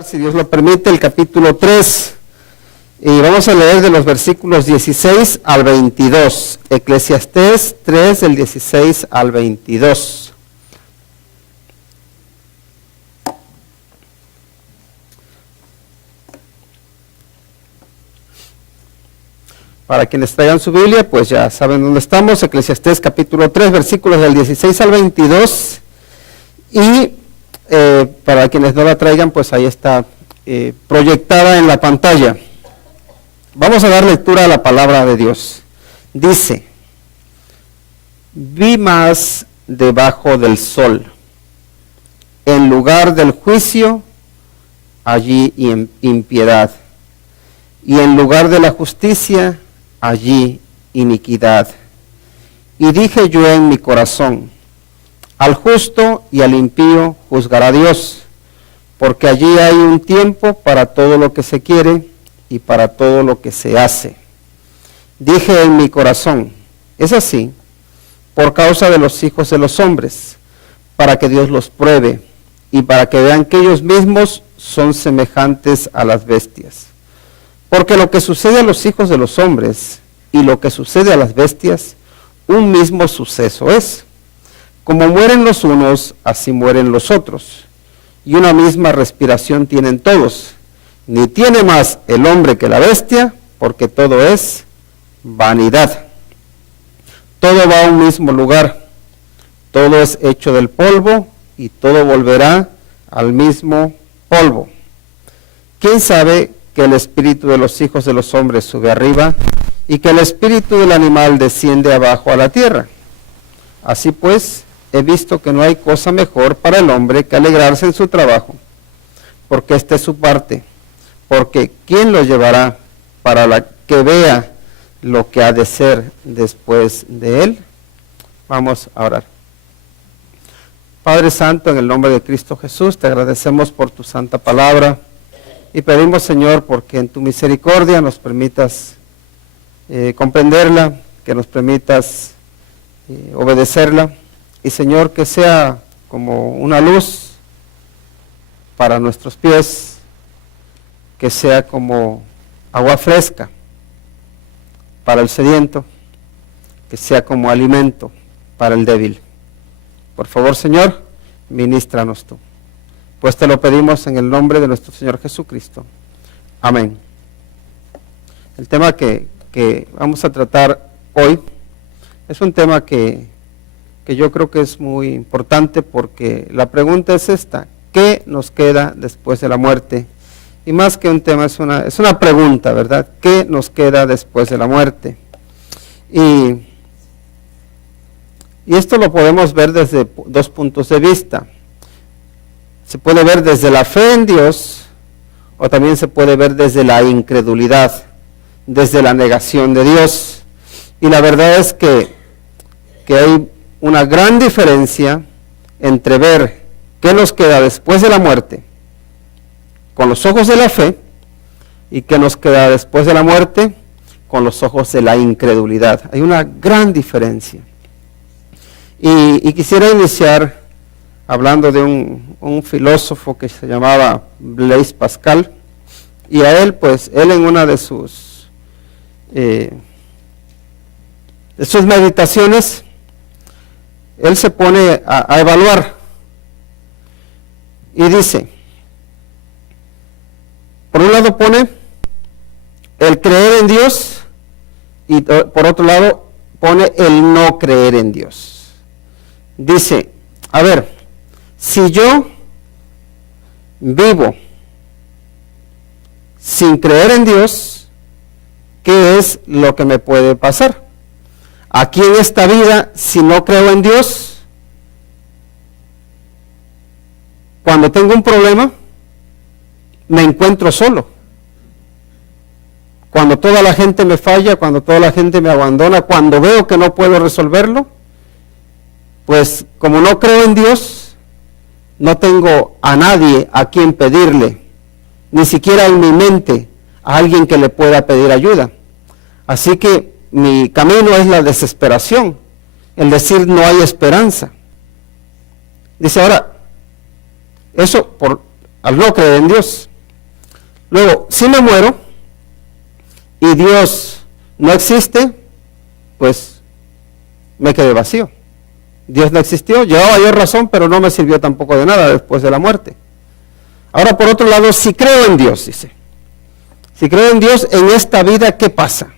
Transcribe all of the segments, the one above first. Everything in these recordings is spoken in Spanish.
Si Dios lo permite, el capítulo 3, y vamos a leer de los versículos 16 al 22, Eclesiastés 3, del 16 al 22. Para quienes traigan su Biblia, pues ya saben dónde estamos, Eclesiastés capítulo 3, versículos del 16 al 22, y para quienes no la traigan, pues ahí está proyectada en la pantalla. Vamos a dar lectura a la palabra de Dios. Dice: vi más debajo del sol, en lugar del juicio, allí impiedad, y en lugar de la justicia, allí iniquidad. Y dije yo en mi corazón: al justo y al impío juzgará Dios, porque allí hay un tiempo para todo lo que se quiere y para todo lo que se hace. Dije en mi corazón: es así, por causa de los hijos de los hombres, para que Dios los pruebe y para que vean que ellos mismos son semejantes a las bestias. Porque lo que sucede a los hijos de los hombres y lo que sucede a las bestias, un mismo suceso es. Como mueren los unos, así mueren los otros. Y una misma respiración tienen todos. Ni tiene más el hombre que la bestia, porque todo es vanidad. Todo va a un mismo lugar. Todo es hecho del polvo y todo volverá al mismo polvo. ¿Quién sabe que el espíritu de los hijos de los hombres sube arriba y que el espíritu del animal desciende abajo a la tierra? Así pues, he visto que no hay cosa mejor para el hombre que alegrarse en su trabajo, porque esta es su parte, porque ¿quién lo llevará para que vea lo que ha de ser después de él? Vamos a orar. Padre Santo, en el nombre de Cristo Jesús, te agradecemos por tu santa palabra y pedimos, Señor, porque en tu misericordia nos permitas comprenderla, que nos permitas obedecerla. Y Señor, que sea como una luz para nuestros pies, que sea como agua fresca para el sediento, que sea como alimento para el débil. Por favor, Señor, ministranos tú. Pues te lo pedimos en el nombre de nuestro Señor Jesucristo. Amén. El tema que vamos a tratar hoy es un tema que yo creo que es muy importante, porque la pregunta es esta: ¿qué nos queda después de la muerte? Y más que un tema, es una pregunta, ¿verdad? ¿Qué nos queda después de la muerte? Y esto lo podemos ver desde dos puntos de vista. Se puede ver desde la fe en Dios, o también se puede ver desde la incredulidad, desde la negación de Dios. Y la verdad es que hay una gran diferencia entre ver qué nos queda después de la muerte con los ojos de la fe y qué nos queda después de la muerte con los ojos de la incredulidad. Hay una gran diferencia. Y quisiera iniciar hablando de un filósofo que se llamaba Blaise Pascal, y a él, pues, él en una de sus meditaciones, él se pone a evaluar y dice, por un lado pone el creer en Dios y por otro lado pone el no creer en Dios. Dice, a ver, si yo vivo sin creer en Dios, ¿qué es lo que me puede pasar? Aquí en esta vida, si no creo en Dios, cuando tengo un problema, me encuentro solo. Cuando toda la gente me falla, cuando toda la gente me abandona, cuando veo que no puedo resolverlo, pues como no creo en Dios, no tengo a nadie a quien pedirle, ni siquiera en mi mente a alguien que le pueda pedir ayuda. Así que mi camino es la desesperación, el decir no hay esperanza. Dice, ahora, eso al no creer en Dios. Luego, si me muero y Dios no existe, pues me quedé vacío. Dios no existió, llevaba yo razón, pero no me sirvió tampoco de nada después de la muerte. Ahora, por otro lado, si creo en Dios, dice. Si creo en Dios, en esta vida, ¿qué pasa?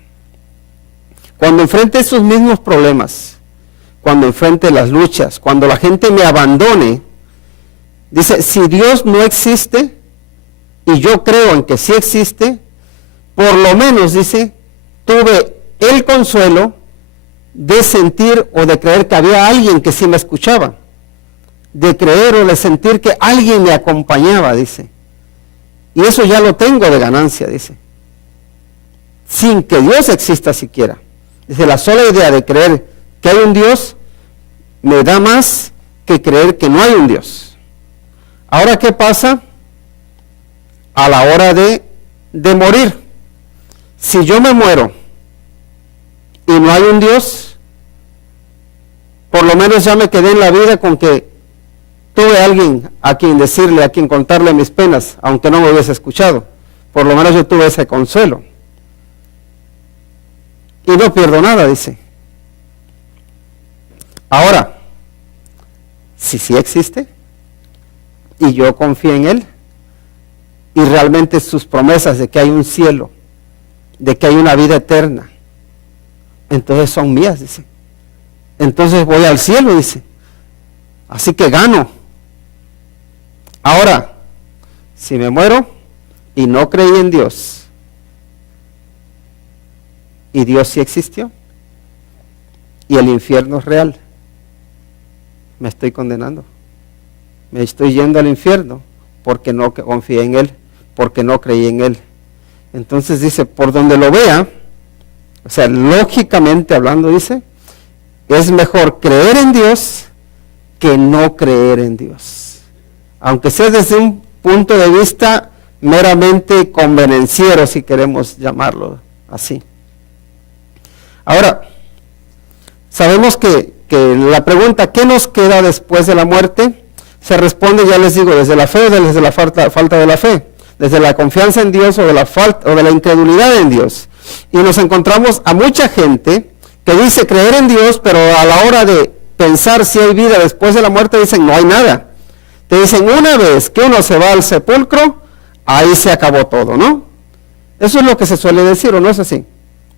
Cuando enfrente esos mismos problemas, cuando enfrente las luchas, cuando la gente me abandone, dice, si Dios no existe, y yo creo en que sí existe, por lo menos, dice, tuve el consuelo de sentir o de creer que había alguien que sí me escuchaba, de creer o de sentir que alguien me acompañaba, dice. Y eso ya lo tengo de ganancia, dice. Sin que Dios exista siquiera. Dice, la sola idea de creer que hay un Dios me da más que creer que no hay un Dios. Ahora, ¿qué pasa a la hora de morir? Si yo me muero y no hay un Dios, por lo menos ya me quedé en la vida con que tuve a alguien a quien decirle, a quien contarle mis penas, aunque no me hubiese escuchado. Por lo menos yo tuve ese consuelo. Y no pierdo nada, dice. Ahora, si sí existe, y yo confío en Él, y realmente sus promesas de que hay un cielo, de que hay una vida eterna, entonces son mías, dice. Entonces voy al cielo, dice. Así que gano. Ahora, si me muero y no creí en Dios, y Dios sí existió, y el infierno es real, me estoy condenando. Me estoy yendo al infierno porque no confié en Él, porque no creí en Él. Entonces dice, por donde lo vea, o sea, lógicamente hablando, dice, es mejor creer en Dios que no creer en Dios. Aunque sea desde un punto de vista meramente convenenciero, si queremos llamarlo así. Ahora, sabemos que la pregunta, ¿qué nos queda después de la muerte? Se responde, ya les digo, desde la fe o desde la falta de la fe, desde la confianza en Dios o de la falta o de la incredulidad en Dios. Y nos encontramos a mucha gente que dice creer en Dios, pero a la hora de pensar si hay vida después de la muerte dicen no hay nada. Te dicen una vez que uno se va al sepulcro, ahí se acabó todo, ¿no? Eso es lo que se suele decir, ¿o no es así?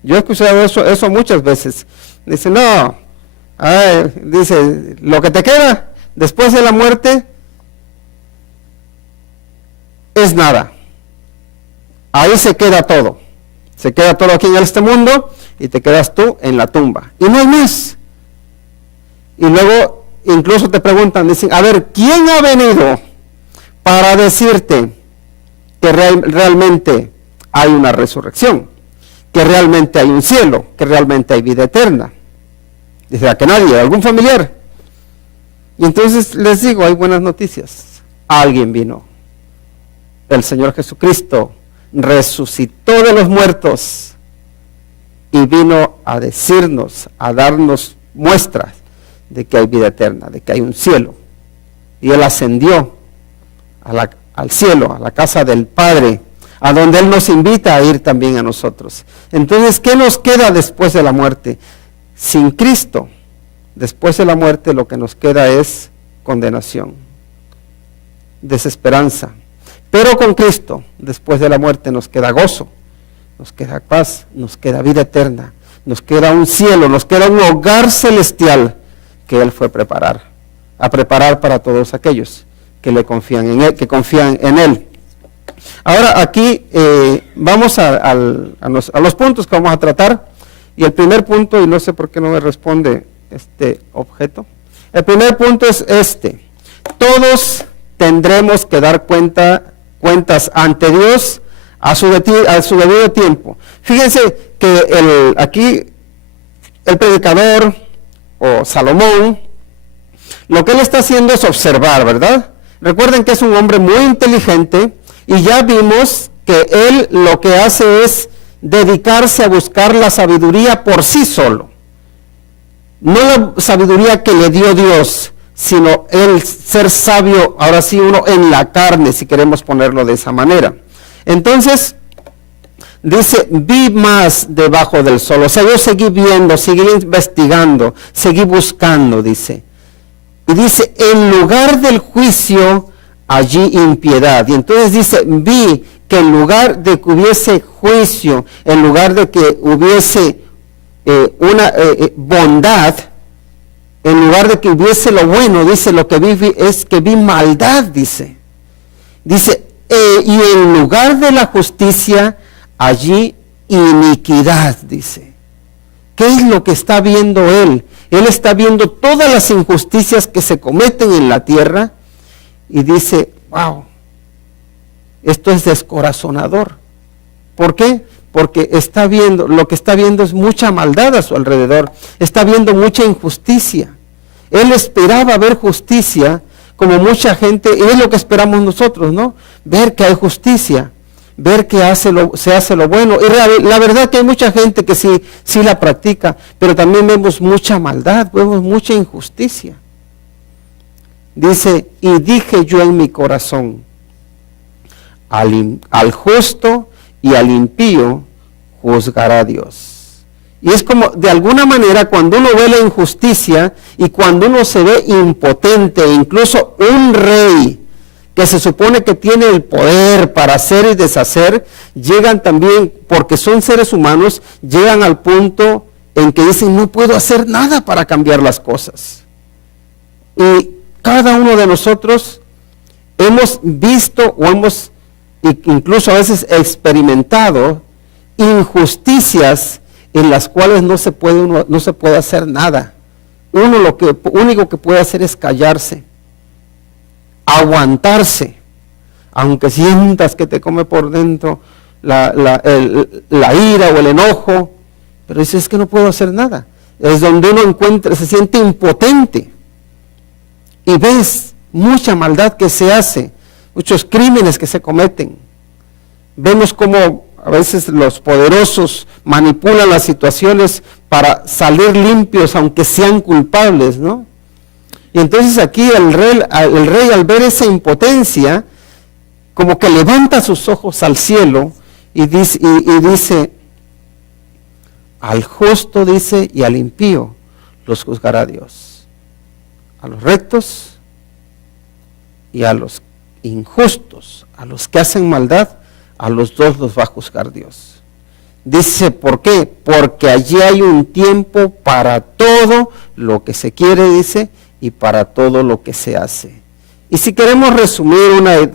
Yo he escuchado eso muchas veces. Dice, no, dice, lo que te queda después de la muerte es nada. Ahí se queda todo. Se queda todo aquí en este mundo y te quedas tú en la tumba. Y no hay más. Y luego incluso te preguntan, dicen, a ver, ¿quién ha venido para decirte que realmente hay una resurrección? Que realmente hay un cielo, que realmente hay vida eterna. Dice, ¿a que nadie? ¿Algún familiar? Y entonces les digo, hay buenas noticias. Alguien vino. El Señor Jesucristo resucitó de los muertos y vino a decirnos, a darnos muestras de que hay vida eterna, de que hay un cielo. Y Él ascendió al cielo, a la casa del Padre, a donde Él nos invita a ir también a nosotros. Entonces, ¿qué nos queda después de la muerte? Sin Cristo, después de la muerte lo que nos queda es condenación, desesperanza. Pero con Cristo, después de la muerte nos queda gozo, nos queda paz, nos queda vida eterna, nos queda un cielo, nos queda un hogar celestial que Él fue a preparar para todos aquellos que le confían en Él, que confían en Él. Ahora aquí vamos a los puntos que vamos a tratar. Y el primer punto, y no sé por qué no me responde este objeto, el primer punto es este: todos tendremos que dar cuentas ante Dios a su debido tiempo. Fíjense que aquí el predicador o Salomón, lo que él está haciendo es observar, ¿verdad? Recuerden que es un hombre muy inteligente y ya vimos que él lo que hace es dedicarse a buscar la sabiduría por sí solo. No la sabiduría que le dio Dios, sino el ser sabio, ahora sí, uno en la carne, si queremos ponerlo de esa manera. Entonces, dice, vi más debajo del sol. O sea, yo seguí viendo, seguí investigando, seguí buscando, dice. Y dice, en lugar del juicio, allí impiedad. Y entonces dice, vi que en lugar de que hubiese juicio, en lugar de que hubiese una bondad, en lugar de que hubiese lo bueno, dice, lo que vi es que vi maldad, dice. Dice, y en lugar de la justicia, allí iniquidad, dice. ¿Qué es lo que está viendo él? Él está viendo todas las injusticias que se cometen en la tierra y dice, wow, esto es descorazonador. ¿Por qué? Porque está viendo, lo que está viendo es mucha maldad a su alrededor, está viendo mucha injusticia. Él esperaba ver justicia, como mucha gente, y es lo que esperamos nosotros, ¿no? Ver que hay justicia, ver que se hace lo bueno. Y la verdad que hay mucha gente que sí la practica, pero también vemos mucha maldad, vemos mucha injusticia. Dice, y dije yo en mi corazón, al justo y al impío juzgará Dios. Y es como, de alguna manera, cuando uno ve la injusticia y cuando uno se ve impotente, incluso un rey que se supone que tiene el poder para hacer y deshacer, llegan también, porque son seres humanos, llegan al punto en que dicen, no puedo hacer nada para cambiar las cosas. Y cada uno de nosotros hemos visto o hemos incluso a veces experimentado injusticias en las cuales no se puede hacer nada. Uno lo único que puede hacer es callarse, aguantarse, aunque sientas que te come por dentro la ira o el enojo, pero dices, es que no puedo hacer nada. Es donde uno se siente impotente y ves mucha maldad que se hace, muchos crímenes que se cometen. Vemos cómo a veces los poderosos manipulan las situaciones para salir limpios, aunque sean culpables, ¿no? Y entonces aquí el rey al ver esa impotencia, como que levanta sus ojos al cielo y dice, al justo, dice, y al impío los juzgará Dios. A los rectos y a los injustos, a los que hacen maldad, a los dos los va a juzgar Dios. Dice, ¿por qué? Porque allí hay un tiempo para todo lo que se quiere, dice, y para todo lo que se hace. Y si queremos resumir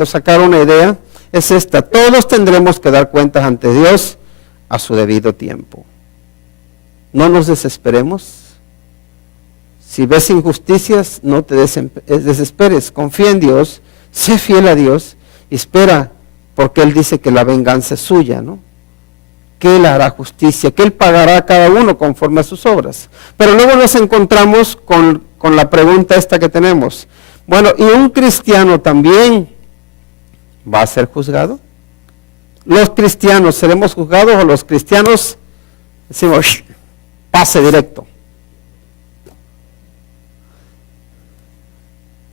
sacar una idea, es esta: todos tendremos que dar cuentas ante Dios a su debido tiempo. No nos desesperemos. Si ves injusticias, no te desesperes, confía en Dios, sé fiel a Dios y espera, porque Él dice que la venganza es suya, ¿no? Que Él hará justicia, que Él pagará a cada uno conforme a sus obras. Pero luego nos encontramos con la pregunta esta que tenemos. Bueno, ¿y un cristiano también va a ser juzgado? ¿Los cristianos seremos juzgados o los cristianos decimos, pase directo?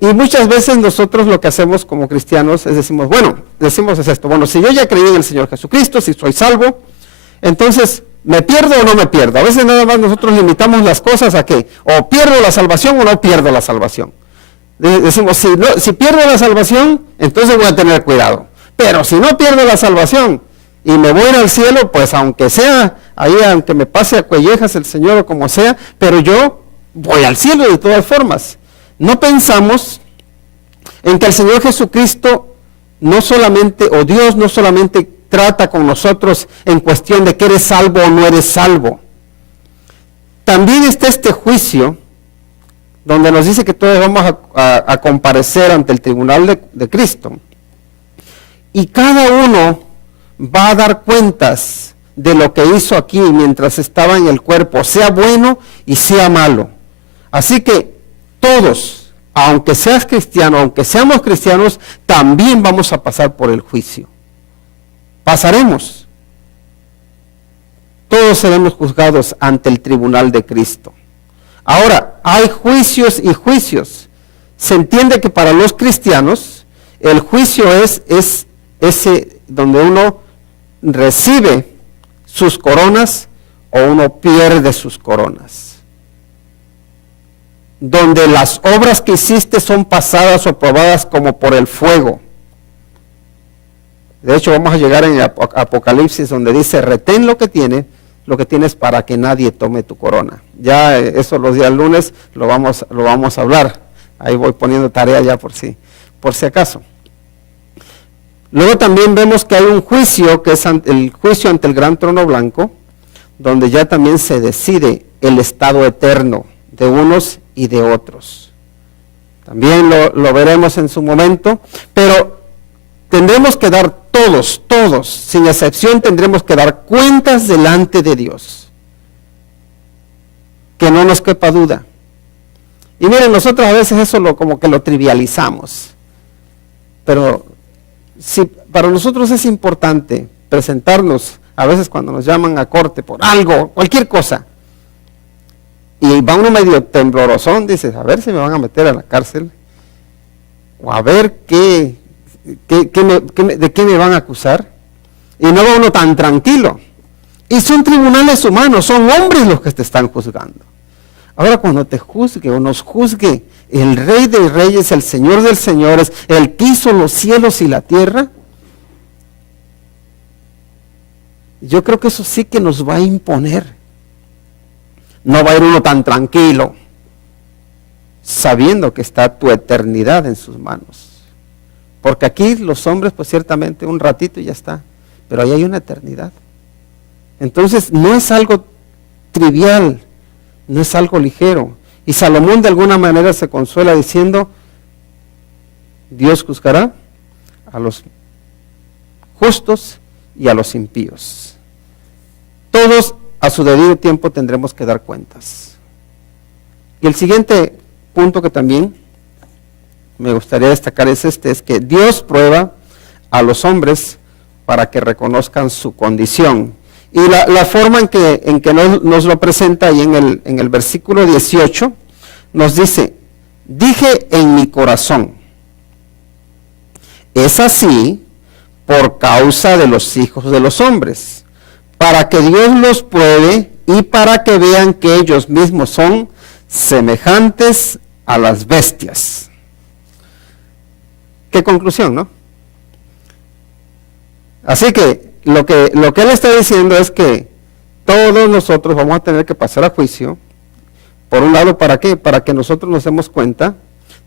Y muchas veces nosotros lo que hacemos como cristianos es decimos es esto, bueno, si yo ya creí en el Señor Jesucristo, si soy salvo, entonces, ¿me pierdo o no me pierdo? A veces nada más nosotros limitamos las cosas a que o pierdo la salvación o no pierdo la salvación. Decimos, si pierdo la salvación, entonces voy a tener cuidado. Pero si no pierdo la salvación y me voy al cielo, pues aunque sea, ahí aunque me pase a cuellejas el Señor o como sea, pero yo voy al cielo de todas formas. No pensamos en que el Señor Jesucristo no solamente, o Dios no solamente trata con nosotros en cuestión de que eres salvo o no eres salvo. También está este juicio donde nos dice que todos vamos a comparecer ante el tribunal de Cristo. Y cada uno va a dar cuentas de lo que hizo aquí mientras estaba en el cuerpo, sea bueno y sea malo. Así que todos, aunque seas cristiano, aunque seamos cristianos, también vamos a pasar por el juicio. Pasaremos. Todos seremos juzgados ante el tribunal de Cristo. Ahora, hay juicios y juicios. se entiende que para los cristianos el juicio es ese donde uno recibe sus coronas o uno pierde sus coronas. Donde las obras que hiciste son pasadas o probadas como por el fuego. De hecho, vamos a llegar en Apocalipsis donde dice, retén lo que tienes para que nadie tome tu corona. Ya eso los días lunes lo vamos a hablar. Ahí voy poniendo tarea ya por si acaso. Luego también vemos que hay un juicio, que es el juicio ante el gran trono blanco, donde ya también se decide el estado eterno de unos y de otros. También lo veremos en su momento, pero tendremos que dar todos, sin excepción, tendremos que dar cuentas delante de Dios. Que no nos quepa duda. Y miren, nosotros a veces eso como que lo trivializamos. Pero si para nosotros es importante presentarnos, a veces cuando nos llaman a corte por algo, cualquier cosa, y va uno medio temblorosón, dices, a ver si me van a meter a la cárcel, o a ver de qué me van a acusar, y no va uno tan tranquilo. Y son tribunales humanos, son hombres los que te están juzgando. Ahora cuando te juzgue o nos juzgue el Rey de Reyes, el Señor de Señores, el que hizo los cielos y la tierra, yo creo que eso sí que nos va a imponer. No va a ir uno tan tranquilo, sabiendo que está tu eternidad en sus manos. Porque aquí los hombres, pues ciertamente un ratito y ya está, pero ahí hay una eternidad. Entonces no es algo trivial, no es algo ligero. Y Salomón de alguna manera se consuela diciendo, Dios juzgará a los justos y a los impíos. Todos a su debido tiempo tendremos que dar cuentas. Y el siguiente punto que también me gustaría destacar es es que Dios prueba a los hombres para que reconozcan su condición. Y la forma en que nos lo presenta ahí en el versículo 18, nos dice, dije en mi corazón, es así por causa de los hijos de los hombres, para que Dios los pruebe y para que vean que ellos mismos son semejantes a las bestias. Qué conclusión, ¿no? Así que lo que él está diciendo es que todos nosotros vamos a tener que pasar a juicio. Por un lado, ¿para qué? Para que nosotros nos demos cuenta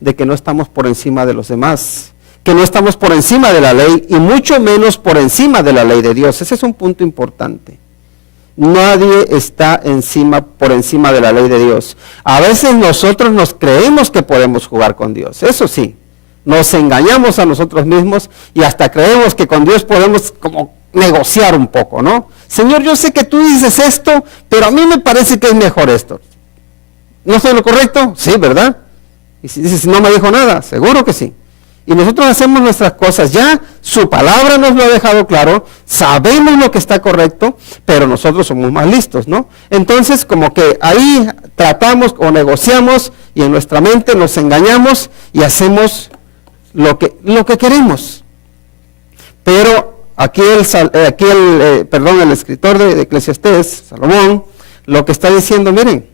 de que no estamos por encima de los demás, que no estamos por encima de la ley y mucho menos por encima de la ley de Dios. Ese es un punto importante. Nadie está por encima de la ley de Dios. A veces nosotros nos creemos que podemos jugar con Dios, eso sí. Nos engañamos a nosotros mismos y hasta creemos que con Dios podemos como negociar un poco, ¿no? Señor, yo sé que tú dices esto, pero a mí me parece que es mejor esto. ¿No estoy en lo correcto? Sí, ¿verdad? Y si dices, no me dijo nada, seguro que sí. Y nosotros hacemos nuestras cosas, ya su palabra nos lo ha dejado claro, sabemos lo que está correcto, pero nosotros somos más listos, ¿no? Entonces, como que ahí tratamos o negociamos y en nuestra mente nos engañamos y hacemos lo que queremos. Pero aquí el escritor de Eclesiastés, Salomón, lo que está diciendo, miren,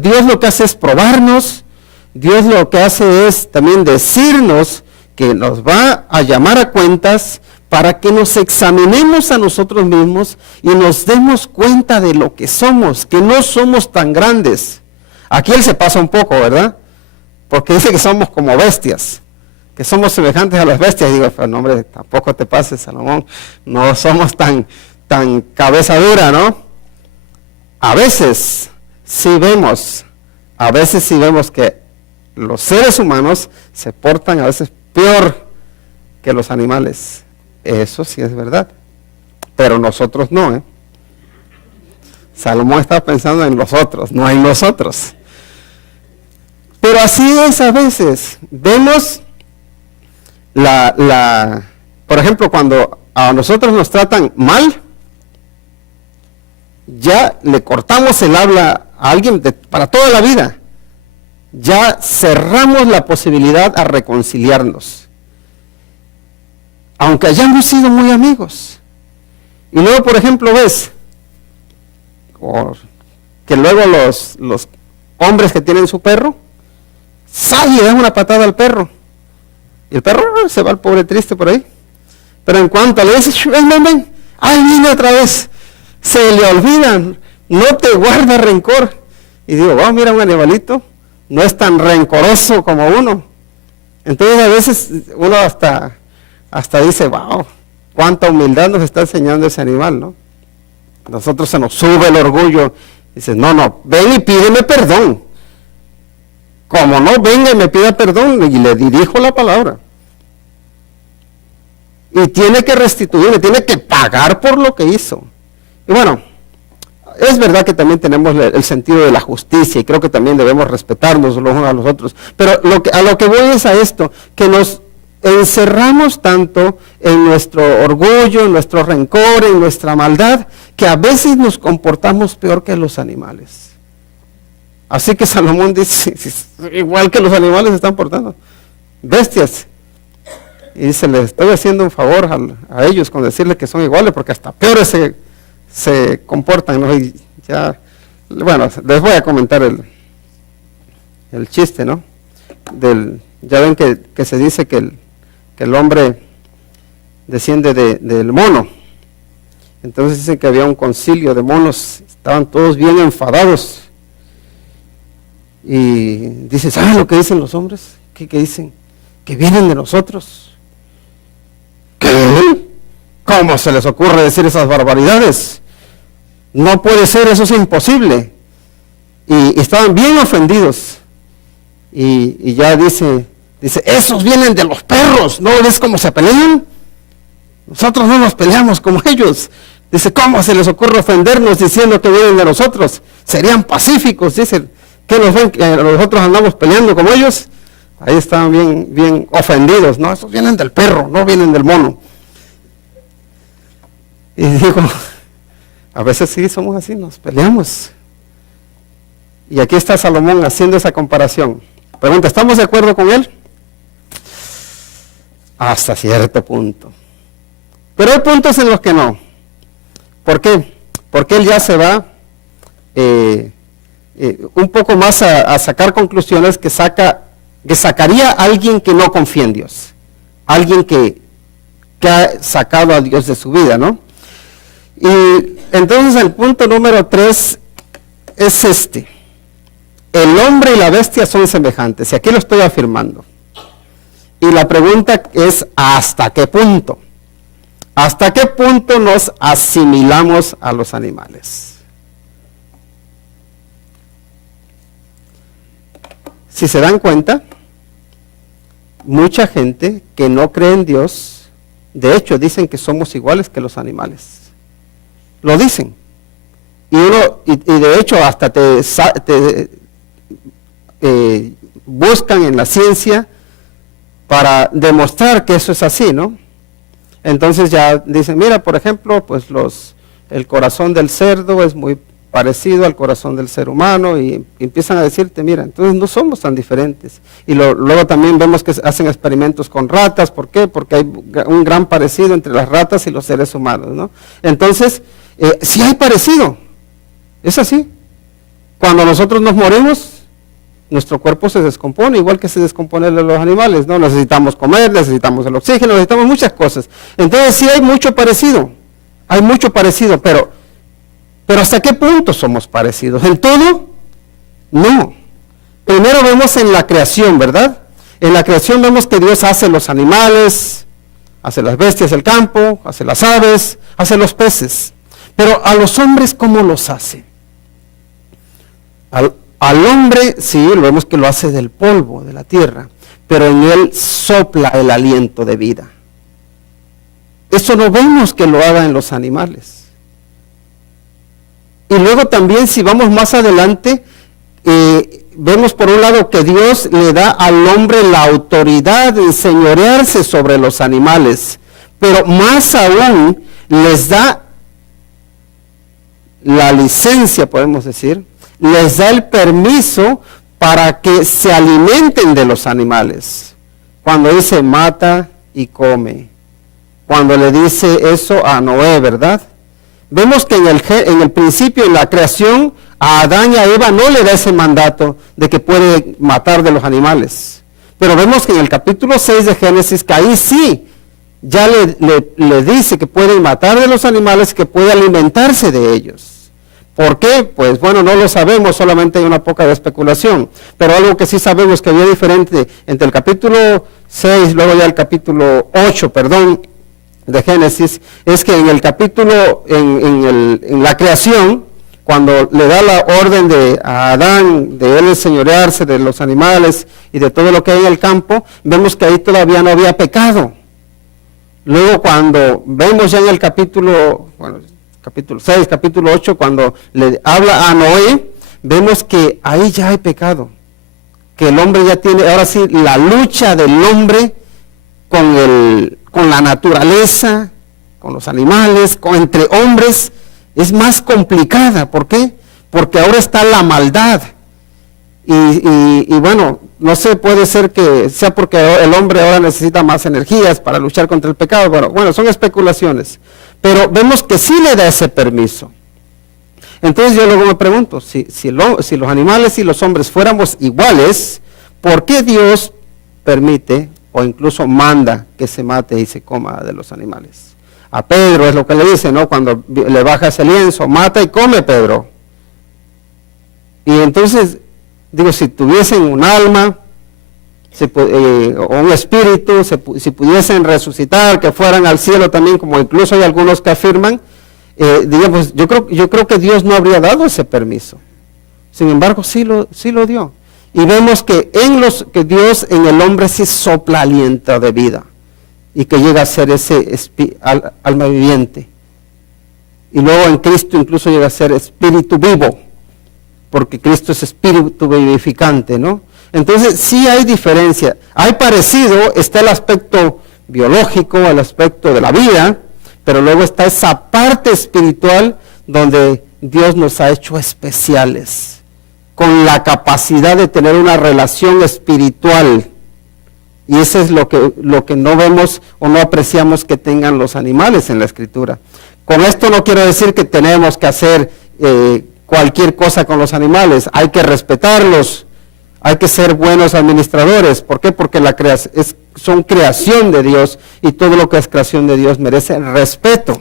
Dios lo que hace es probarnos, Dios lo que hace es también decirnos que nos va a llamar a cuentas para que nos examinemos a nosotros mismos y nos demos cuenta de lo que somos, que no somos tan grandes. Aquí él se pasa un poco, ¿verdad? Porque dice que somos como bestias, que somos semejantes a las bestias. Y digo, pero no, hombre, tampoco te pases, Salomón, no somos tan cabeza dura, ¿no? A veces sí vemos que los seres humanos se portan a veces peor que los animales. Eso sí es verdad, pero nosotros no, ¿eh? Salomón estaba pensando en los otros, no en nosotros. Pero así es a veces. Vemos por ejemplo, cuando a nosotros nos tratan mal, ya le cortamos el habla a alguien para toda la vida. ya cerramos la posibilidad a reconciliarnos, aunque hayamos sido muy amigos. Y luego, por ejemplo, ves que luego los hombres que tienen su perro, salen y le dan una patada al perro, y el perro se va al pobre triste por ahí. Pero en cuanto le dices, ven, ven, ven, ahí viene otra vez, se le olvidan, no te guarda rencor. Y digo, wow, mira, un animalito no es tan rencoroso como uno. Entonces a veces uno hasta dice, wow, cuánta humildad nos está enseñando ese animal, ¿no? Nosotros se nos sube el orgullo. Dices, no, ven y pídeme perdón. Como no venga y me pida perdón, y le dirijo la palabra. Y tiene que restituirle, tiene que pagar por lo que hizo. Y bueno, es verdad que también tenemos el sentido de la justicia y creo que también debemos respetarnos los unos a los otros. Pero a lo que voy es a esto, que nos encerramos tanto en nuestro orgullo, en nuestro rencor, en nuestra maldad, que a veces nos comportamos peor que los animales. Así que Salomón dice, igual que los animales se están portando, bestias. Y dice, les estoy haciendo un favor a ellos con decirles que son iguales, porque hasta peores se comportan, ¿no? Y ya, bueno, les voy a comentar el chiste, ¿no? Ya ven que se dice que el hombre desciende del mono. Entonces dicen que había un concilio de monos, estaban todos bien enfadados. Y dice, ¿saben lo que dicen los hombres? ¿Qué dicen? Que vienen de nosotros. ¿Qué? ¿Cómo se les ocurre decir esas barbaridades? No puede ser, eso es imposible. Y estaban bien ofendidos. Y ya dice, esos vienen de los perros, ¿no ves cómo se pelean? Nosotros no nos peleamos como ellos. Dice, ¿cómo se les ocurre ofendernos diciendo que vienen de nosotros? Serían pacíficos, dice, ¿qué nos ven que nosotros andamos peleando como ellos? Ahí estaban bien ofendidos, no, esos vienen del perro, no vienen del mono. Y digo, a veces sí somos así, nos peleamos. Y aquí está Salomón haciendo esa comparación. Pregunta, ¿estamos de acuerdo con él? Hasta cierto punto. Pero hay puntos en los que no. ¿Por qué? Porque él ya se va un poco más a sacar conclusiones que sacaría alguien que no confía en Dios. Alguien que ha sacado a Dios de su vida, ¿no? Y entonces el punto número 3 es este. El hombre y la bestia son semejantes. Y aquí lo estoy afirmando. Y la pregunta es, ¿hasta qué punto? ¿Hasta qué punto nos asimilamos a los animales? Si se dan cuenta, mucha gente que no cree en Dios, de hecho dicen que somos iguales que los animales. Lo dicen. Y de hecho hasta buscan en la ciencia para demostrar que eso es así, ¿no? Entonces ya dicen, mira, por ejemplo, pues el corazón del cerdo es muy parecido al corazón del ser humano, y empiezan a decirte, mira, entonces no somos tan diferentes. Y luego también vemos que hacen experimentos con ratas. ¿Por qué? Porque hay un gran parecido entre las ratas y los seres humanos, ¿no? Entonces, sí hay parecido, es así. Cuando nosotros nos morimos, nuestro cuerpo se descompone, igual que se descompone de los animales, ¿no? Necesitamos comer, necesitamos el oxígeno, necesitamos muchas cosas. Entonces sí hay mucho parecido, pero ¿hasta qué punto somos parecidos? ¿En todo? No. Primero vemos en la creación, ¿verdad? En la creación vemos que Dios hace los animales, hace las bestias del campo, hace las aves, hace los peces. Pero a los hombres, ¿cómo los hace? Al hombre, sí, lo vemos que lo hace del polvo, de la tierra, pero en él sopla el aliento de vida. Eso no vemos que lo haga en los animales. Y luego también, si vamos más adelante, vemos por un lado que Dios le da al hombre la autoridad de enseñorearse sobre los animales, pero más aún les da la licencia, podemos decir, les da el permiso para que se alimenten de los animales. Cuando dice mata y come. Cuando le dice eso a Noé, ¿verdad? Vemos que en el principio, en la creación, a Adán y a Eva no le da ese mandato de que puede matar de los animales. Pero vemos que en el capítulo 6 de Génesis, que ahí sí, ya le dice que puede matar de los animales, que puede alimentarse de ellos. ¿Por qué? Pues bueno, no lo sabemos, solamente hay una poca de especulación. Pero algo que sí sabemos que había diferente entre el capítulo 6, luego ya el capítulo 8, de Génesis, es que en el capítulo, en la creación, cuando le da la orden a Adán de él enseñorearse de los animales y de todo lo que hay en el campo, vemos que ahí todavía no había pecado. Luego cuando vemos ya en el capítulo 6, capítulo 8, cuando le habla a Noé, vemos que ahí ya hay pecado. Que el hombre ya tiene, ahora sí, la lucha del hombre con la naturaleza, con los animales, entre hombres, es más complicada. ¿Por qué? Porque ahora está la maldad. Y bueno, no sé, puede ser que sea porque el hombre ahora necesita más energías para luchar contra el pecado. Bueno, son especulaciones. Pero vemos que sí le da ese permiso. Entonces yo luego me pregunto, si los animales y los hombres fuéramos iguales, ¿por qué Dios permite o incluso manda que se mate y se coma de los animales? A Pedro es lo que le dice, ¿no? Cuando le baja ese lienzo, mata y come, Pedro. Y entonces, digo, si tuviesen un alma o un espíritu, si pudiesen resucitar, que fueran al cielo también, como incluso hay algunos que afirman, digamos, yo creo que Dios no habría dado ese permiso. Sin embargo, sí lo dio. Y vemos que Dios en el hombre sí sopla aliento de vida y que llega a ser ese alma viviente. Y luego en Cristo incluso llega a ser espíritu vivo, porque Cristo es espíritu vivificante, ¿no? Entonces sí hay diferencia. Hay parecido, está el aspecto biológico, el aspecto de la vida, pero luego está esa parte espiritual donde Dios nos ha hecho especiales, con la capacidad de tener una relación espiritual. Y eso es lo que no vemos o no apreciamos que tengan los animales en la Escritura. Con esto no quiero decir que tenemos que hacer cualquier cosa con los animales. Hay que respetarlos, hay que ser buenos administradores. ¿Por qué? Porque son creación de Dios y todo lo que es creación de Dios merece respeto.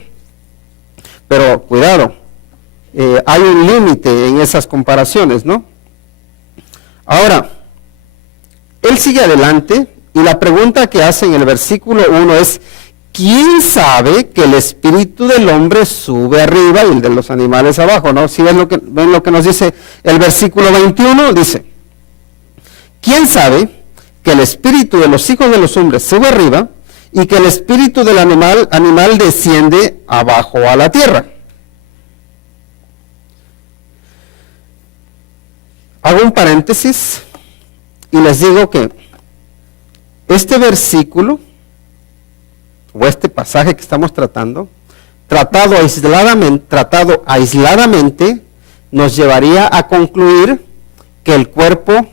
Pero cuidado, hay un límite en esas comparaciones, ¿no? Ahora, él sigue adelante y la pregunta que hace en el versículo 1 es: ¿quién sabe que el espíritu del hombre sube arriba y el de los animales abajo? ¿No? Si ven lo que nos dice el versículo 21, dice: ¿quién sabe que el espíritu de los hijos de los hombres sube arriba y que el espíritu del animal desciende abajo a la tierra? Hago un paréntesis y les digo que este versículo o este pasaje que estamos tratando, tratado aisladamente, nos llevaría a concluir que el cuerpo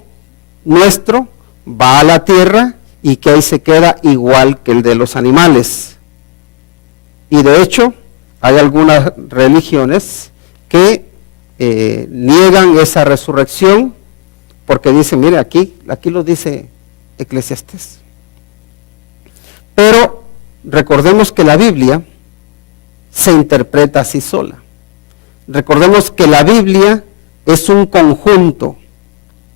nuestro va a la tierra y que ahí se queda igual que el de los animales. Y de hecho, hay algunas religiones que niegan esa resurrección porque dicen, mire, aquí lo dice Eclesiastés. Pero recordemos que la Biblia se interpreta así sola. Recordemos que la Biblia es un conjunto,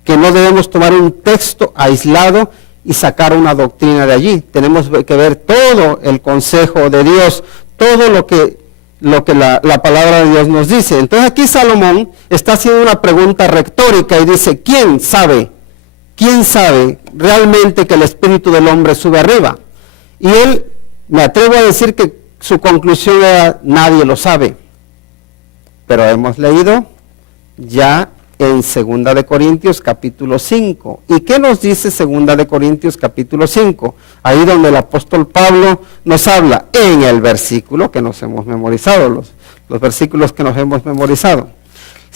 que no debemos tomar un texto aislado y sacar una doctrina de allí. Tenemos que ver todo el consejo de Dios, todo lo que la palabra de Dios nos dice. Entonces aquí Salomón está haciendo una pregunta retórica y dice, ¿quién sabe realmente que el espíritu del hombre sube arriba? Y él, me atrevo a decir que su conclusión era, nadie lo sabe. Pero hemos leído ya en 2 de Corintios capítulo 5. ¿Y qué nos dice 2 de Corintios capítulo 5? Ahí donde el apóstol Pablo nos habla en el versículo que nos hemos memorizado, los versículos que nos hemos memorizado.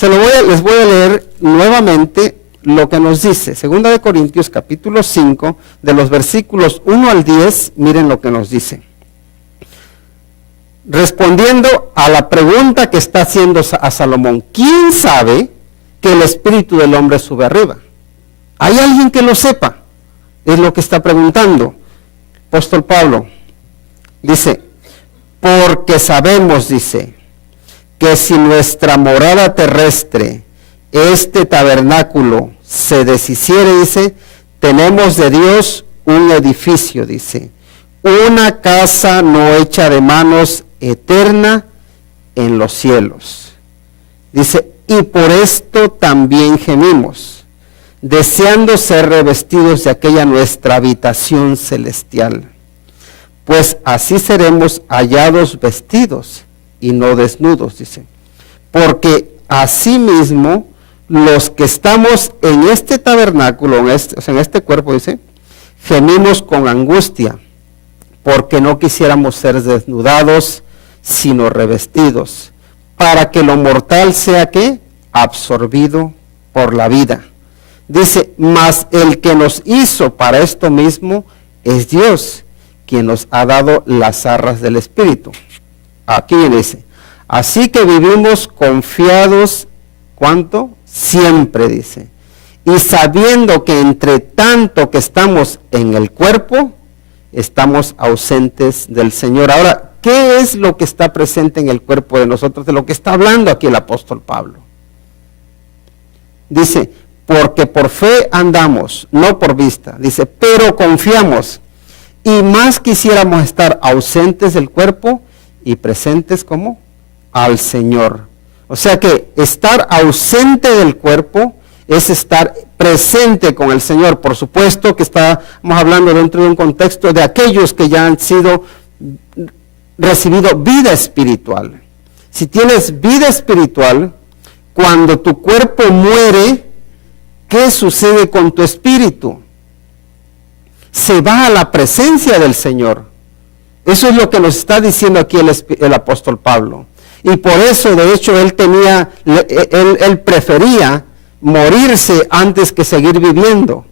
Les voy a leer nuevamente lo que nos dice. 2 Corintios capítulo 5, de los versículos 1 al 10, miren lo que nos dice. Respondiendo a la pregunta que está haciendo a Salomón, ¿quién sabe que el espíritu del hombre sube arriba? ¿Hay alguien que lo sepa? Es lo que está preguntando apóstol Pablo. Dice, porque sabemos, dice, que si nuestra morada terrestre, este tabernáculo, se deshiciere, dice, tenemos de Dios un edificio, dice, una casa no hecha de manos, eterna en los cielos. Dice, y por esto también gemimos, deseando ser revestidos de aquella nuestra habitación celestial. Pues así seremos hallados vestidos y no desnudos, dice. Porque asimismo, los que estamos en este tabernáculo, en este cuerpo, dice, gemimos con angustia, porque no quisiéramos ser desnudados, sino revestidos, para que lo mortal sea, ¿qué? Absorbido por la vida. Dice, mas el que nos hizo para esto mismo es Dios, quien nos ha dado las arras del Espíritu. Aquí dice, así que vivimos confiados, ¿cuánto? Siempre, dice. Y sabiendo que entre tanto que estamos en el cuerpo, estamos ausentes del Señor. Ahora, ¿qué es lo que está presente en el cuerpo de nosotros? De lo que está hablando aquí el apóstol Pablo. Dice, porque por fe andamos, no por vista. Dice, pero confiamos. Y más quisiéramos estar ausentes del cuerpo y presentes como al Señor. O sea que estar ausente del cuerpo es estar presente con el Señor. Por supuesto que estamos hablando dentro de un contexto de aquellos que ya han recibido vida espiritual. Si tienes vida espiritual, cuando tu cuerpo muere, ¿qué sucede con tu espíritu? Se va a la presencia del Señor. Eso es lo que nos está diciendo aquí el apóstol Pablo. Y por eso, de hecho, él prefería morirse antes que seguir viviendo.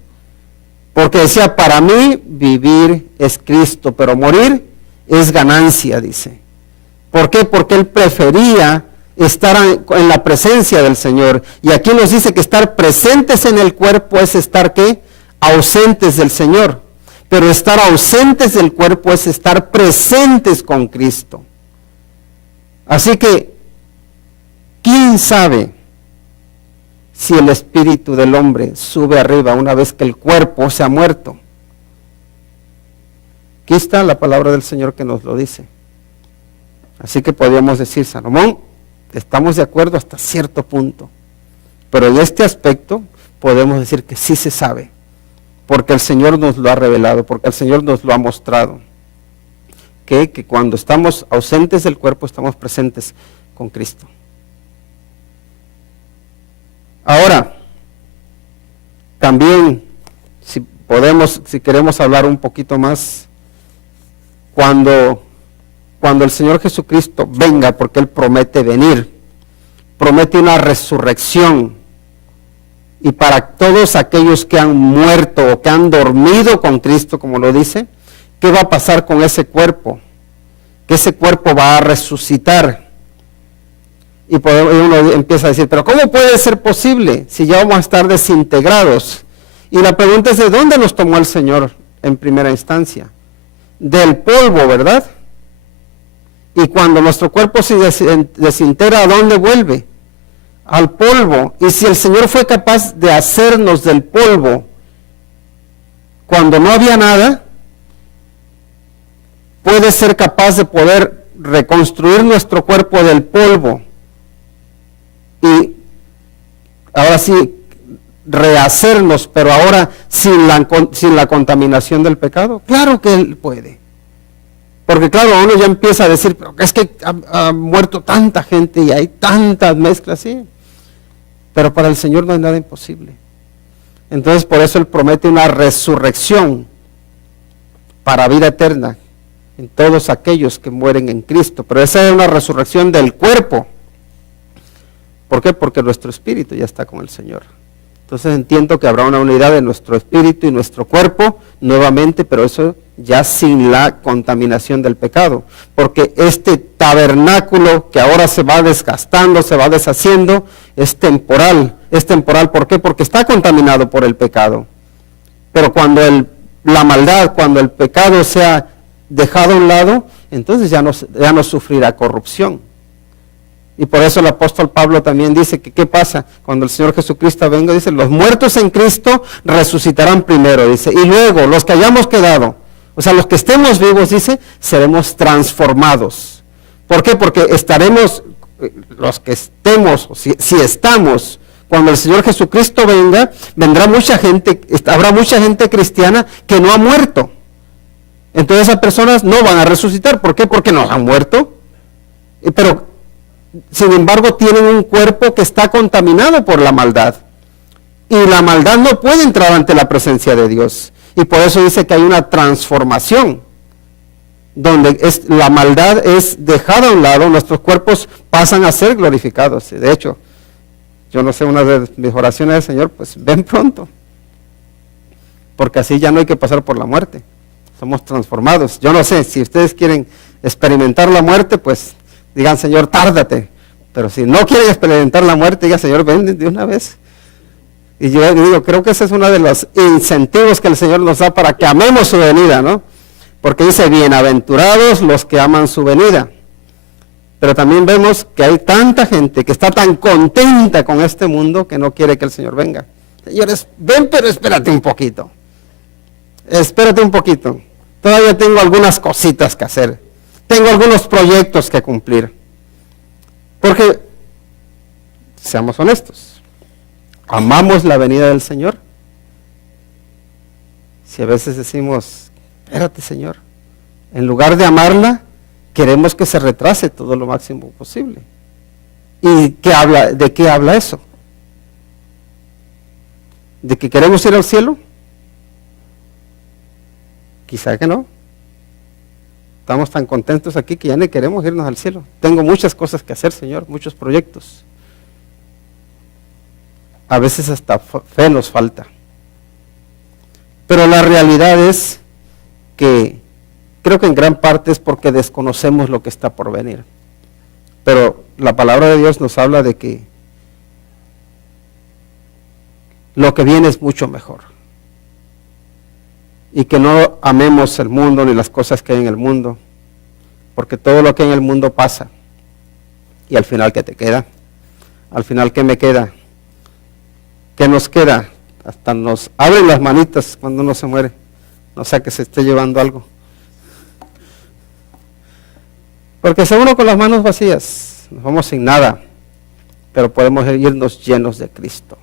Porque decía, para mí vivir es Cristo, pero morir es ganancia, dice. ¿Por qué? Porque él prefería estar en la presencia del Señor. Y aquí nos dice que estar presentes en el cuerpo es estar, ¿qué? Ausentes del Señor. Pero estar ausentes del cuerpo es estar presentes con Cristo. Así que, ¿quién sabe si el espíritu del hombre sube arriba una vez que el cuerpo se ha muerto? Aquí está la palabra del Señor que nos lo dice. Así que podríamos decir, Salomón, estamos de acuerdo hasta cierto punto, pero en este aspecto podemos decir que sí se sabe, porque el Señor nos lo ha revelado, porque el Señor nos lo ha mostrado, que cuando estamos ausentes del cuerpo estamos presentes con Cristo. Ahora, también, si queremos hablar un poquito más, cuando el Señor Jesucristo venga, porque Él promete venir, promete una resurrección, y para todos aquellos que han muerto o que han dormido con Cristo, como lo dice, ¿qué va a pasar con ese cuerpo? Que ese cuerpo va a resucitar. Y uno empieza a decir, pero ¿cómo puede ser posible si ya vamos a estar desintegrados? Y la pregunta es, ¿de dónde nos tomó el Señor en primera instancia? Del polvo, ¿verdad? Y cuando nuestro cuerpo se desintegra, ¿a dónde vuelve? Al polvo. Y si el Señor fue capaz de hacernos del polvo cuando no había nada, puede ser capaz de poder reconstruir nuestro cuerpo del polvo y ahora sí rehacernos, pero ahora sin la contaminación del pecado. Claro que Él puede. Porque claro, uno ya empieza a decir, pero es que ha muerto tanta gente y hay tantas mezclas, sí. Pero para el Señor no hay nada imposible. Entonces por eso Él promete una resurrección para vida eterna en todos aquellos que mueren en Cristo. Pero esa es una resurrección del cuerpo. ¿Por qué? Porque nuestro espíritu ya está con el Señor. Entonces entiendo que habrá una unidad de nuestro espíritu y nuestro cuerpo nuevamente, pero eso ya sin la contaminación del pecado. Porque este tabernáculo que ahora se va desgastando, se va deshaciendo, es temporal. Es temporal, ¿por qué? Porque está contaminado por el pecado. Pero cuando la maldad, cuando el pecado sea dejado a un lado, entonces ya no sufrirá corrupción. Y por eso el apóstol Pablo también dice que ¿qué pasa? Cuando el Señor Jesucristo venga, dice, los muertos en Cristo resucitarán primero, dice, y luego los que hayamos quedado, o sea, los que estemos vivos, dice, seremos transformados. ¿Por qué? Porque estaremos, los que estemos, si estamos, cuando el Señor Jesucristo venga, vendrá mucha gente, habrá mucha gente cristiana que no ha muerto. Entonces esas personas no van a resucitar. ¿Por qué? Porque no han muerto. Pero sin embargo, tienen un cuerpo que está contaminado por la maldad. Y la maldad no puede entrar ante la presencia de Dios. Y por eso dice que hay una transformación, donde la maldad es dejada a un lado, nuestros cuerpos pasan a ser glorificados. De hecho, yo no sé, una de mis oraciones del Señor, pues ven pronto. Porque así ya no hay que pasar por la muerte. Somos transformados. Yo no sé, si ustedes quieren experimentar la muerte, pues digan, Señor, tárdate. Pero si no quieren experimentar la muerte, digan, Señor, ven de una vez. Y yo digo, creo que ese es uno de los incentivos que el Señor nos da para que amemos su venida, ¿no? Porque dice, bienaventurados los que aman su venida. Pero también vemos que hay tanta gente que está tan contenta con este mundo que no quiere que el Señor venga. Señores, ven, pero espérate un poquito. Espérate un poquito. Todavía tengo algunas cositas que hacer. Tengo algunos proyectos que cumplir. Porque, seamos honestos, ¿amamos la venida del Señor? Si a veces decimos, espérate, Señor, en lugar de amarla, queremos que se retrase todo lo máximo posible. ¿Y de qué habla eso? ¿De que queremos ir al cielo? Quizá que no. Estamos tan contentos aquí que ya ni queremos irnos al cielo. Tengo muchas cosas que hacer, Señor, muchos proyectos. A veces hasta fe nos falta. Pero la realidad es que creo que en gran parte es porque desconocemos lo que está por venir. Pero la palabra de Dios nos habla de que lo que viene es mucho mejor. Y que no amemos el mundo ni las cosas que hay en el mundo, porque todo lo que hay en el mundo pasa. Y al final, ¿qué te queda? Al final, ¿qué me queda? ¿Qué nos queda? Hasta nos abren las manitas cuando uno se muere, no sea que se esté llevando algo. Porque si uno con las manos vacías, nos vamos sin nada, pero podemos irnos llenos de Cristo,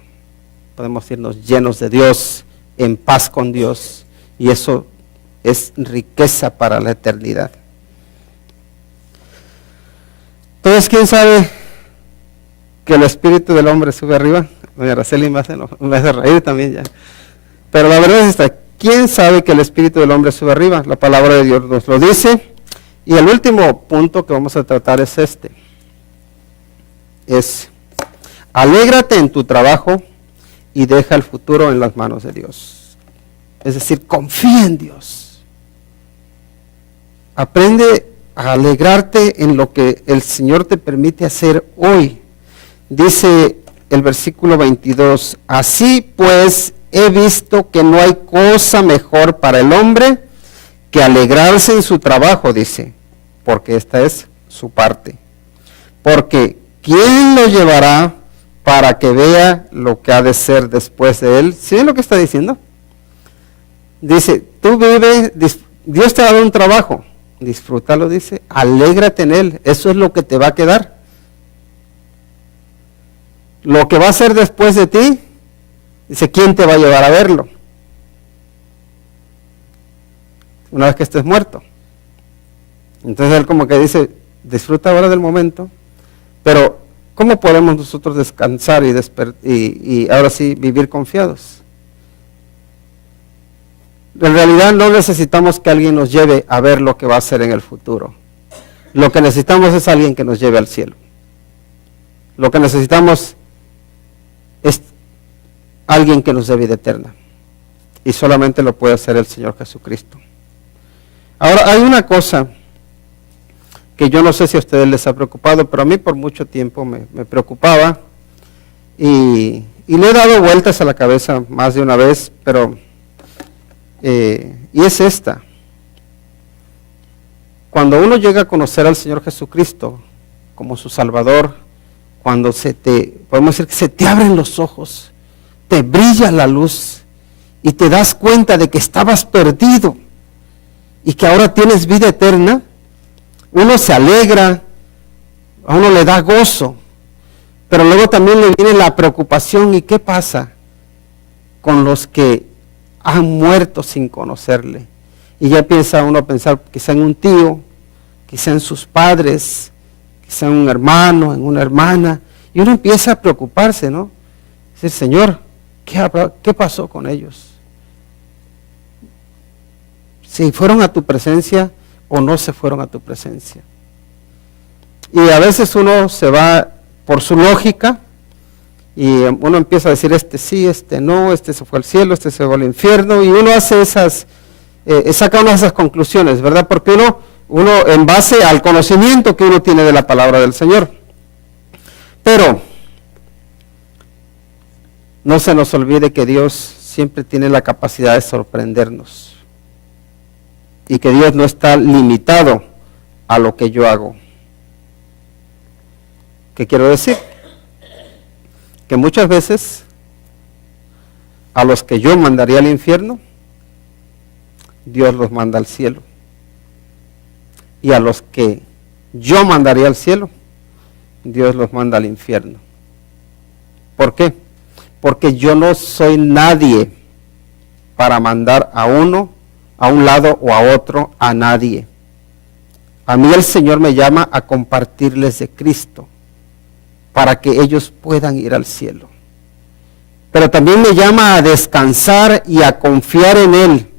podemos irnos llenos de Dios, en paz con Dios. Y eso es riqueza para la eternidad. Entonces, ¿quién sabe que el espíritu del hombre sube arriba? Doña Araceli me hace reír también ya. Pero la verdad es esta, ¿quién sabe que el espíritu del hombre sube arriba? La palabra de Dios nos lo dice. Y el último punto que vamos a tratar es este. Es, alégrate en tu trabajo y deja el futuro en las manos de Dios. Es decir, confía en Dios. Aprende a alegrarte en lo que el Señor te permite hacer hoy. Dice el versículo 22, así pues he visto que no hay cosa mejor para el hombre que alegrarse en su trabajo, dice, porque esta es su parte. Porque ¿quién lo llevará para que vea lo que ha de ser después de él? ¿Sí ven lo que está diciendo? Dice, tú vives, Dios te ha dado un trabajo, disfrútalo, dice, alégrate en él, eso es lo que te va a quedar. Lo que va a ser después de ti, dice, ¿quién te va a llevar a verlo? Una vez que estés muerto. Entonces él como que dice, disfruta ahora del momento, pero ¿cómo podemos nosotros descansar y ahora sí vivir confiados? En realidad no necesitamos que alguien nos lleve a ver lo que va a ser en el futuro. Lo que necesitamos es alguien que nos lleve al cielo. Lo que necesitamos es alguien que nos dé vida eterna. Y solamente lo puede hacer el Señor Jesucristo. Ahora, hay una cosa que yo no sé si a ustedes les ha preocupado, pero a mí por mucho tiempo me preocupaba y le he dado vueltas a la cabeza más de una vez, pero y es esta. Cuando uno llega a conocer al Señor Jesucristo como su Salvador, cuando podemos decir que se te abren los ojos, te brilla la luz y te das cuenta de que estabas perdido y que ahora tienes vida eterna, uno se alegra, a uno le da gozo, pero luego también le viene la preocupación. ¿Y qué pasa con los que han muerto sin conocerle? Y ya empieza uno a pensar quizá en un tío, quizá en sus padres, quizá en un hermano, en una hermana, y uno empieza a preocuparse, ¿no? Decir, Señor, ¿qué pasó con ellos? Si fueron a tu presencia o no se fueron a tu presencia. Y a veces uno se va por su lógica y uno empieza a decir, este sí, este no, este se fue al cielo, este se fue al infierno, y uno hace saca una de esas conclusiones, ¿verdad? Porque uno en base al conocimiento que uno tiene de la palabra del Señor. Pero no se nos olvide que Dios siempre tiene la capacidad de sorprendernos y que Dios no está limitado a lo que yo hago. ¿Qué quiero decir? Que muchas veces a los que yo mandaría al infierno, Dios los manda al cielo. Y a los que yo mandaría al cielo, Dios los manda al infierno. ¿Por qué? Porque yo no soy nadie para mandar a uno, a un lado o a otro, a nadie. A mí el Señor me llama a compartirles de Cristo, para que ellos puedan ir al cielo. Pero también me llama a descansar y a confiar en Él,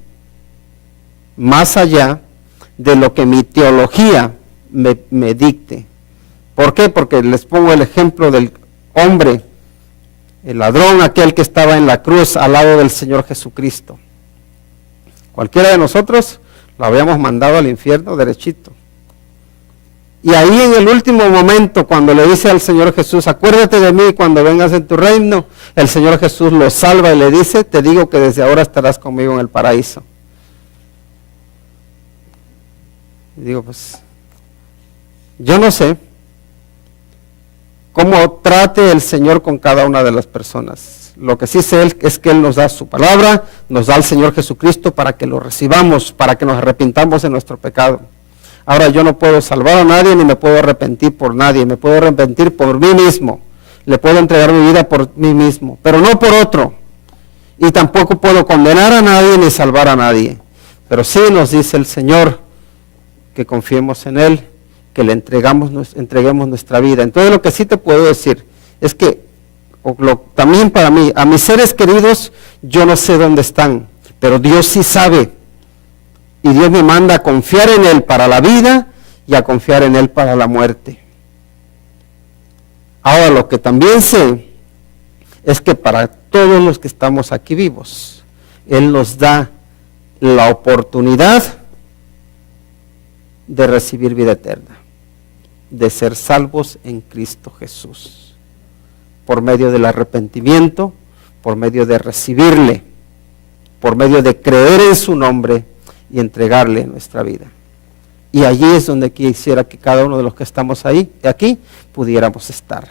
más allá de lo que mi teología me dicte. ¿Por qué? Porque les pongo el ejemplo del hombre, el ladrón, aquel que estaba en la cruz al lado del Señor Jesucristo. Cualquiera de nosotros lo habíamos mandado al infierno derechito. Y ahí en el último momento, cuando le dice al Señor Jesús, acuérdate de mí cuando vengas en tu reino, el Señor Jesús lo salva y le dice, te digo que desde ahora estarás conmigo en el paraíso. Y digo, pues, yo no sé cómo trate el Señor con cada una de las personas. Lo que sí sé es que Él nos da su palabra, nos da al Señor Jesucristo para que lo recibamos, para que nos arrepintamos de nuestro pecado. Ahora yo no puedo salvar a nadie ni me puedo arrepentir por nadie, me puedo arrepentir por mí mismo, le puedo entregar mi vida por mí mismo, pero no por otro. Y tampoco puedo condenar a nadie ni salvar a nadie. Pero sí nos dice el Señor que confiemos en Él, que le entreguemos nuestra vida. Entonces lo que sí te puedo decir es que también para mí, a mis seres queridos, yo no sé dónde están, pero Dios sí sabe. Y Dios me manda a confiar en Él para la vida y a confiar en Él para la muerte. Ahora, lo que también sé es que para todos los que estamos aquí vivos, Él nos da la oportunidad de recibir vida eterna, de ser salvos en Cristo Jesús, por medio del arrepentimiento, por medio de recibirle, por medio de creer en su nombre y entregarle nuestra vida. Y allí es donde quisiera que cada uno de los que estamos aquí, pudiéramos estar,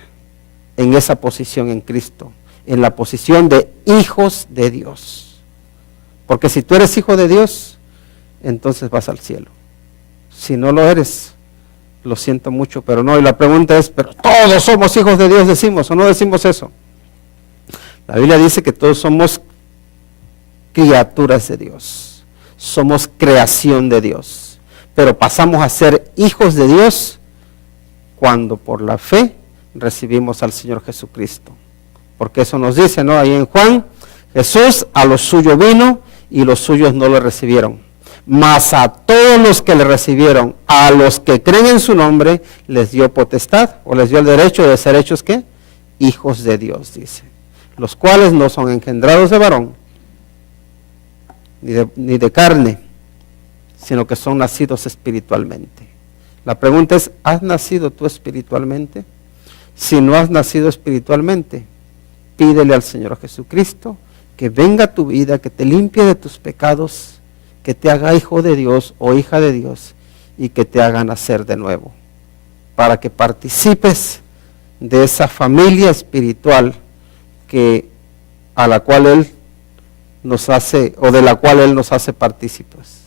en esa posición en Cristo, en la posición de hijos de Dios. Porque si tú eres hijo de Dios, entonces vas al cielo. Si no lo eres, lo siento mucho, pero no. Y la pregunta es, ¿pero todos somos hijos de Dios decimos o no decimos eso? La Biblia dice que todos somos criaturas de Dios. Somos creación de Dios, pero pasamos a ser hijos de Dios cuando por la fe recibimos al Señor Jesucristo. Porque eso nos dice, ¿no? Ahí en Juan, Jesús a los suyos vino y los suyos no le recibieron. Mas a todos los que le recibieron, a los que creen en su nombre, les dio potestad o les dio el derecho de ser hechos, ¿qué? Hijos de Dios, dice. los cuales no son engendrados de varón, ni de carne, sino que son nacidos espiritualmente. La pregunta es, ¿has nacido tú espiritualmente? Si no has nacido espiritualmente, pídele al Señor Jesucristo que venga a tu vida, que te limpie de tus pecados, que te haga hijo de Dios o hija de Dios y que te haga nacer de nuevo, para que participes de esa familia espiritual a la cual Él nos hace, o de la cual Él nos hace partícipes.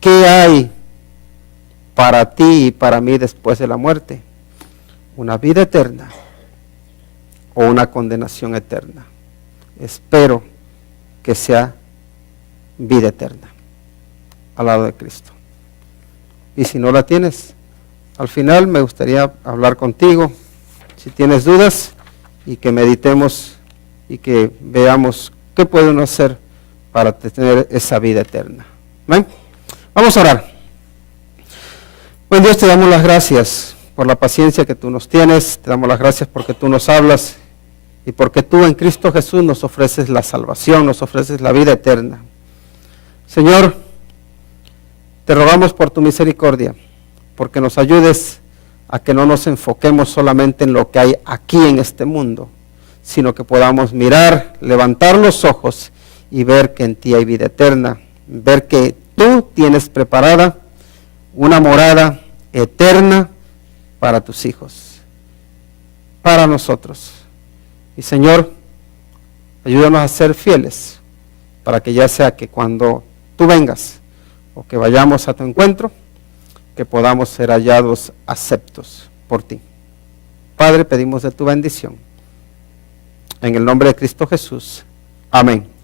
¿Qué hay para ti y para mí después de la muerte? Una vida eterna o una condenación eterna. Espero que sea vida eterna al lado de Cristo. Y si no la tienes, al final me gustaría hablar contigo, si tienes dudas, y que meditemos y que veamos qué puede uno hacer para tener esa vida eterna. ¿Ven? Vamos a orar. Buen Dios, te damos las gracias por la paciencia que tú nos tienes, te damos las gracias porque tú nos hablas y porque tú en Cristo Jesús nos ofreces la salvación, nos ofreces la vida eterna. Señor, te rogamos por tu misericordia, porque nos ayudes a que no nos enfoquemos solamente en lo que hay aquí en este mundo, sino que podamos mirar, levantar los ojos y ver que en ti hay vida eterna, ver que tú tienes preparada una morada eterna para tus hijos, para nosotros. Y Señor, ayúdanos a ser fieles, para que ya sea que cuando tú vengas o que vayamos a tu encuentro, que podamos ser hallados aceptos por ti. Padre, pedimos de tu bendición. En el nombre de Cristo Jesús. Amén.